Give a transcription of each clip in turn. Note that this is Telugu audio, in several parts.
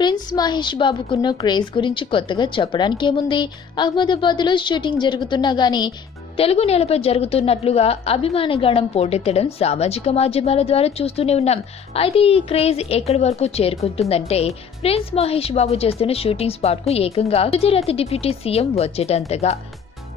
ప్రిన్స్ మహేష్ బాబుకున్న క్రేజ్ గురించి కొత్తగా చెప్పడానికి ఏముంది. అహ్మదాబాద్ లో షూటింగ్ జరుగుతున్నా గానీ తెలుగు నేలపై జరుగుతున్నట్లుగా అభిమానగణం పోటెత్తడం సామాజిక మాధ్యమాల ద్వారా చూస్తూనే ఉన్నాం. అయితే ఈ క్రేజ్ ఎక్కడి వరకు చేరుకుంటుందంటే ప్రిన్స్ మహేష్ బాబు చేస్తున్న షూటింగ్ స్పాట్ కు ఏకంగా గుజరాత్ డిప్యూటీ సీఎం వచ్చేటంతగా.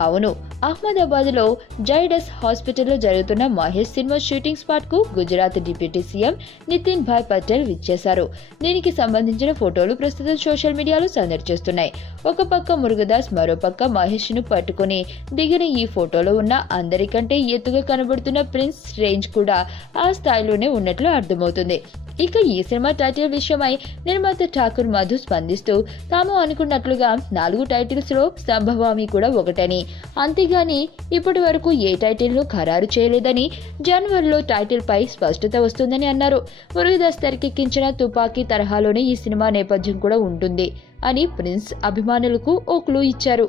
అవును, అహ్మదాబాద్ లో జైడస్ హాస్పిటల్లో జరుగుతున్న మహేష్ సినిమా షూటింగ్ స్పాట్ కు గుజరాత్ డిప్యూటీ సీఎం నితిన్ భాయ్ పటేల్ విచ్చేశారు. దీనికి సంబంధించిన ఫోటోలు ప్రస్తుతం సోషల్ మీడియాలో సందడి చేస్తున్నాయి. ఒక పక్క మురుగదాస్, మరో పక్క మహేష్ ను పట్టుకుని దిగిన ఈ ఫోటోలో ఉన్న అందరికంటే ఎత్తుగా కనబడుతున్న ప్రిన్స్ రేంజ్ కూడా ఆ స్థాయిలోనే ఉన్నట్లు అర్థమవుతుంది. ఇక ఈ సినిమా టైటిల్ విషయమై నిర్మాత ఠాకూర్ మధు స్పందిస్తూ తాము అనుకున్నట్లుగా 4 టైటిల్స్ లో సంభవామి కూడా ఒకటని, అంతేగాని ఇప్పటి వరకు ఏ టైటిల్ ను ఖరారు చేయలేదని, జనవరిలో టైటిల్ పై స్పష్టత వస్తుందని అన్నారు. మురుగదాస్ తెరకెక్కించిన తుపాకీ తరహాలోనే ఈ సినిమా నేపథ్యం కూడా ఉంటుంది అని ప్రిన్స్ అభిమానులకు ఓ క్లూ ఇచ్చారు.